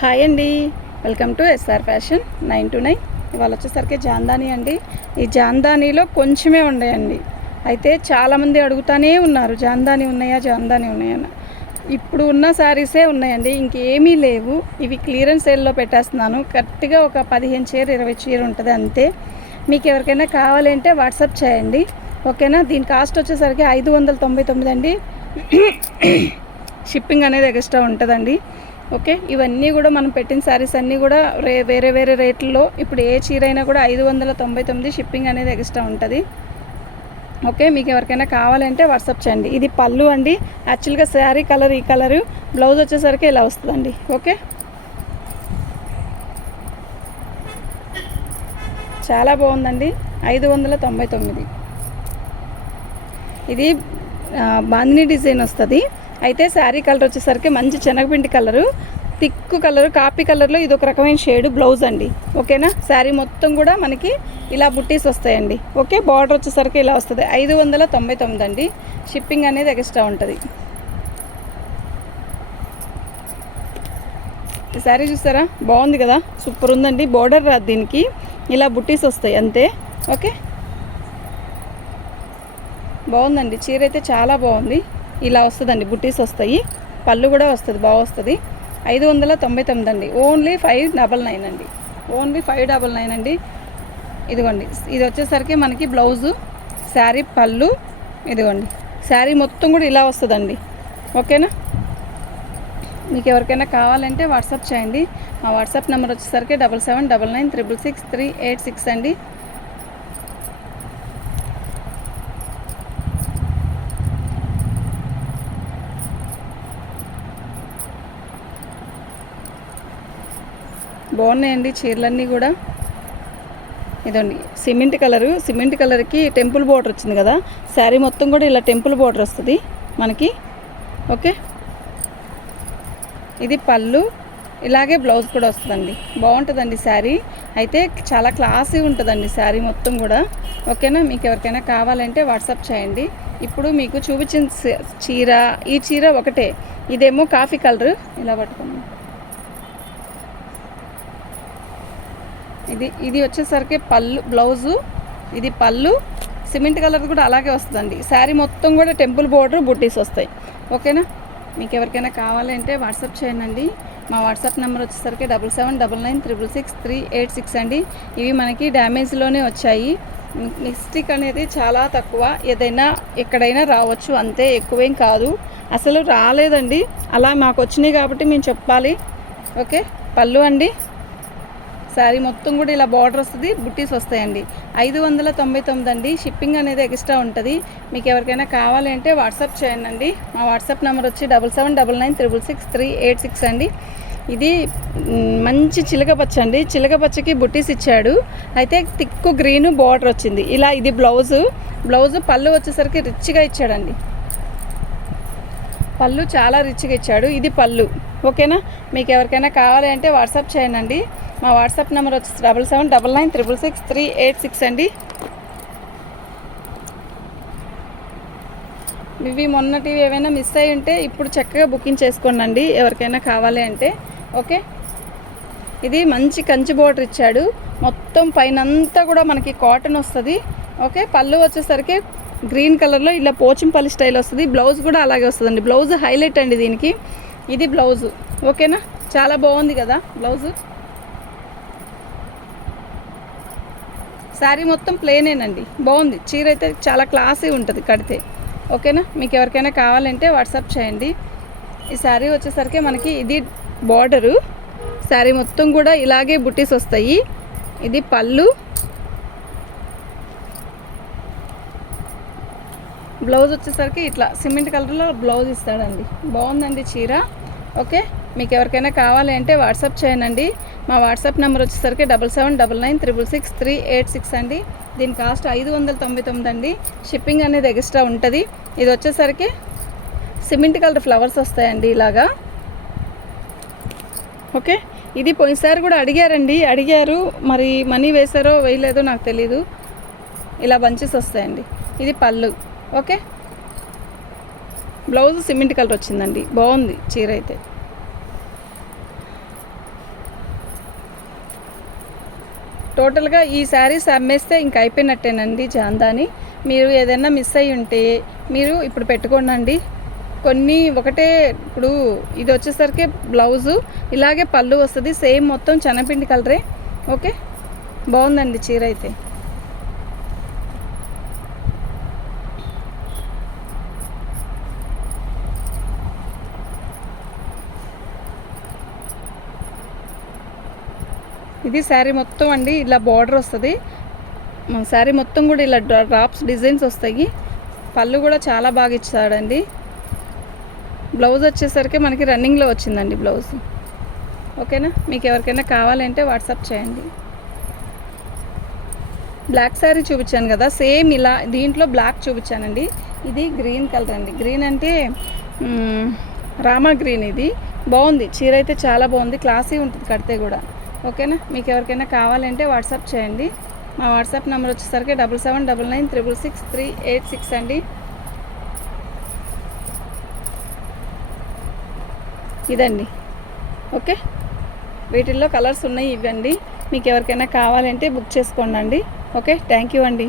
Hi అండి. Welcome to SR fashion nine to nine. ఇవాళ వచ్చేసరికి జాందాని అండి. ఈ జాందానీలో కొంచెమే ఉన్నాయండి అయితే చాలామంది అడుగుతానే ఉన్నారు జాందాని ఉన్నాయా జాందాని ఉన్నాయా ఇప్పుడు ఉన్న శారీసే ఉన్నాయండి. ఇంకేమీ లేవు. ఇవి క్లియరెన్స్ సేల్లో పెట్టేస్తున్నాను. కరెక్ట్గా ఒక పదిహేను చీర ఇరవై చీర ఉంటుంది అంతే. మీకు ఎవరికైనా కావాలంటే వాట్సాప్ చేయండి. ఓకేనా? దీని కాస్ట్ వచ్చేసరికి ఐదు వందల తొంభై తొమ్మిది అండి. షిప్పింగ్ అనేది ఎక్స్ట్రా ఉంటుందండి. ఓకే? ఇవన్నీ కూడా మనం పెట్టిన శారీస్ అన్నీ కూడా రే వేరే వేరే రేట్లలో ఇప్పుడు ఏ చీర అయినా కూడా ఐదు వందల తొంభై తొమ్మిది షిప్పింగ్ అనేది ఎక్స్ట్రా ఉంటుంది. ఓకే? మీకు ఎవరికైనా కావాలంటే వాట్సాప్ చేయండి. ఇది పళ్ళు అండి. యాక్చువల్గా శారీ కలర్ ఈ కలరు బ్లౌజ్ వచ్చేసరికి ఇలా వస్తుందండి. ఓకే? చాలా బాగుందండి. ఐదు వందల తొంభై తొమ్మిది. ఇది బాందిని డిజైన్ వస్తుంది. అయితే శారీ కలర్ వచ్చేసరికి మంచి శనగపిండి కలరు తిక్కు కలర్ కాపీ కలర్లో ఇది ఒక రకమైన షేడ్ బ్లౌజ్ అండి. ఓకేనా? శారీ మొత్తం కూడా మనకి ఇలా బుట్టీస్ వస్తాయండి. ఓకే? బార్డర్ వచ్చేసరికి ఇలా వస్తుంది. ఐదు వందల తొంభై తొమ్మిది అండి. షిప్పింగ్ అనేది ఎక్స్ట్రా ఉంటుంది. ఈ శారీ చూసారా బాగుంది కదా? సూపర్ ఉందండి. బార్డర్ రాదు దీనికి. ఇలా బుట్టీస్ వస్తాయి అంతే. ఓకే? బాగుందండి. చీర అయితే చాలా బాగుంది. ఇలా వస్తుందండి బుట్టీస్ వస్తాయి. పళ్ళు కూడా వస్తుంది బాగా వస్తుంది. ఐదు వందల తొంభై తొమ్మిది అండి. ఓన్లీ ఫైవ్ డబల్ నైన్ అండి. ఓన్లీ ఫైవ్ డబల్ నైన్ అండి. ఇదిగోండి ఇది వచ్చేసరికి మనకి బ్లౌజు శారీ పళ్ళు ఇదిగోండి. శారీ మొత్తం కూడా ఇలా వస్తుందండి. ఓకేనా? మీకు ఎవరికైనా కావాలంటే వాట్సాప్ చేయండి. మా వాట్సాప్ నెంబర్ వచ్చేసరికి double seven double nine triple six three eight six అండి. బాగున్నాయండి చీరలన్నీ కూడా. ఇదండి సిమెంట్ కలరు. సిమెంట్ కలర్కి టెంపుల్ బోర్డర్ వచ్చింది కదా. శారీ మొత్తం కూడా ఇలా టెంపుల్ బోర్డర్ వస్తుంది మనకి. ఓకే? ఇది పళ్ళు. ఇలాగే బ్లౌజ్ కూడా వస్తుందండి. బాగుంటుందండి శారీ. అయితే చాలా క్లాసీ ఉంటుందండి శారీ మొత్తం కూడా. ఓకేనా? మీకు ఎవరికైనా కావాలంటే వాట్సాప్ చేయండి. ఇప్పుడు మీకు చూపించిన చీర ఈ చీర ఒకటే. ఇదేమో కాఫీ కలర్. ఇలా పట్టుకోండి ఇది ఇది వచ్చేసరికి పళ్ళు బ్లౌజు ఇది పళ్ళు. సిమెంట్ కలర్ కూడా అలాగే వస్తుందండి. శారీ మొత్తం కూడా టెంపుల్ బోర్డర్ బుట్టీస్ వస్తాయి. ఓకేనా? మీకు ఎవరికైనా కావాలంటే వాట్సాప్ చేయండి మా వాట్సాప్ నెంబర్ వచ్చేసరికి double seven double nine triple six three eight six అండి. ఇవి మనకి డ్యామేజ్లోనే వచ్చాయి. మిస్టేక్ అనేది చాలా తక్కువ. ఏదైనా ఎక్కడైనా రావచ్చు. అంతే ఎక్కువేం కాదు. అసలు రాలేదండి. అలా మాకు వచ్చినాయి కాబట్టి మేము చెప్పాలి. ఓకే? పళ్ళు అండి. శారీ మొత్తం కూడా ఇలా బార్డర్ వస్తుంది బుట్టీస్ వస్తాయండి. ఐదు వందల తొంభై తొమ్మిది అండి. షిప్పింగ్ అనేది ఎక్స్ట్రా ఉంటుంది. మీకు ఎవరికైనా కావాలి అంటే వాట్సాప్ చేయండి అండి. మా వాట్సాప్ నెంబర్ వచ్చి double seven double nine triple six three eight six అండి. ఇది మంచి చిలక పచ్చ అండి. చిలక పచ్చకి బుట్టీస్ ఇచ్చాడు. అయితే తిక్కు గ్రీన్ బార్డర్ వచ్చింది. ఇలా ఇది బ్లౌజు. బ్లౌజు పళ్ళు వచ్చేసరికి రిచ్గా ఇచ్చాడండి. పళ్ళు చాలా రిచ్గా ఇచ్చాడు. ఇది పళ్ళు. ఓకేనా? మీకు ఎవరికైనా కావాలి అంటే వాట్సాప్ చేయండి. మా వాట్సాప్ నెంబర్ వచ్చి double seven double nine triple six three eight six అండి. ఇవి మొన్నటివి ఏమైనా మిస్ అయి ఉంటే ఇప్పుడు చక్కగా బుకింగ్ చేసుకోండి ఎవరికైనా కావాలి అంటే. ఓకే? ఇది మంచి కంచి బోర్డర్ ఇచ్చాడు. మొత్తం పైన అంతా కూడా మనకి కాటన్ వస్తుంది. ఓకే? పళ్ళు వచ్చేసరికి గ్రీన్ కలర్లో ఇలా పోచింపల్లి స్టైల్ వస్తుంది. బ్లౌజ్ కూడా అలాగే వస్తుందండి. బ్లౌజ్ హైలైట్ అండి దీనికి. ఇది బ్లౌజు. ఓకేనా? చాలా బాగుంది కదా బ్లౌజు. శారీ మొత్తం ప్లేనేనండి. బాగుంది. చీర అయితే చాలా క్లాసీ ఉంటుంది కడితే. ఓకేనా? మీకు ఎవరికైనా కావాలంటే వాట్సాప్ చేయండి. ఈ శారీ వచ్చేసరికి మనకి ఇది బార్డరు. శారీ మొత్తం కూడా ఇలాగే బుట్టీస్ వస్తాయి. ఇది పళ్ళు. బ్లౌజ్ వచ్చేసరికి ఇట్లా సిమెంట్ కలర్లో బ్లౌజ్ ఇస్తాడండి. బాగుందండి చీర. ఓకే? మీకు ఎవరికైనా కావాలి అంటే వాట్సాప్ చేయనండి మా వాట్సాప్ నెంబర్ వచ్చేసరికి double seven double nine triple six three eight six అండి. దీని కాస్ట్ ఐదు వందల తొంభై తొమ్మిది అండి. షిప్పింగ్ అనేది ఎక్స్ట్రా ఉంటుంది. ఇది వచ్చేసరికి సిమెంట్ కలర్ ఫ్లవర్స్ వస్తాయండి ఇలాగా. ఓకే? ఇది పోయినసారి కూడా అడిగారండి. అడిగారు మరి మనీ వేశారో వేయలేదో నాకు తెలీదు. ఇలా బంచెస్ వస్తాయండి. ఇది పళ్ళు. ఓకే? బ్లౌజ్ సిమెంట్ కలర్ వచ్చిందండి. బాగుంది చీర అయితే. టోటల్గా ఈ శారీస్ అమ్మేస్తే ఇంక అయిపోయినట్టేనండి జాందాని. మీరు ఏదైనా మిస్ అయ్యి ఉంటే మీరు ఇప్పుడు పెట్టుకోండి కొన్ని ఒకటే ఇప్పుడు ఇది వచ్చేసరికి బ్లౌజు ఇలాగే పళ్ళు వస్తుంది సేమ్ మొత్తం చెనపిండి కలరే. ఓకే? బాగుందండి చీర అయితే. ఇది శారీ మొత్తం అండి ఇలా బార్డర్ వస్తుంది. శారీ మొత్తం కూడా ఇలా డ్రా- డ్రాప్స్ డిజైన్స్ వస్తాయి. పళ్ళు కూడా చాలా బాగా ఇచ్చాడండి. బ్లౌజ్ వచ్చేసరికి మనకి రన్నింగ్లో వచ్చిందండి బ్లౌజ్ ఓకేనా? మీకు ఎవరికైనా కావాలంటే వాట్సాప్ చేయండి. బ్లాక్ శారీ చూపించాను కదా సేమ్ ఇలా దీంట్లో బ్లాక్ చూపించానండి. ఇది గ్రీన్ కలర్ అండి. గ్రీన్ అంటే రామా గ్రీన్ ఇది. బాగుంది. చీర అయితే చాలా బాగుంది. క్లాసీ ఉంటుంది కడితే కూడా. ఓకేనా? మీకు ఎవరికైనా కావాలంటే వాట్సాప్ చేయండి. మా వాట్సాప్ నెంబర్ వచ్చేసరికి double seven double nine triple six three eight six అండి. ఇదండి. ఓకే? వీటిల్లో కలర్స్ ఉన్నాయి ఇవ్వండి మీకు ఎవరికైనా కావాలంటే బుక్ చేసుకోండి అండి ఓకే? థ్యాంక్ యూ అండి.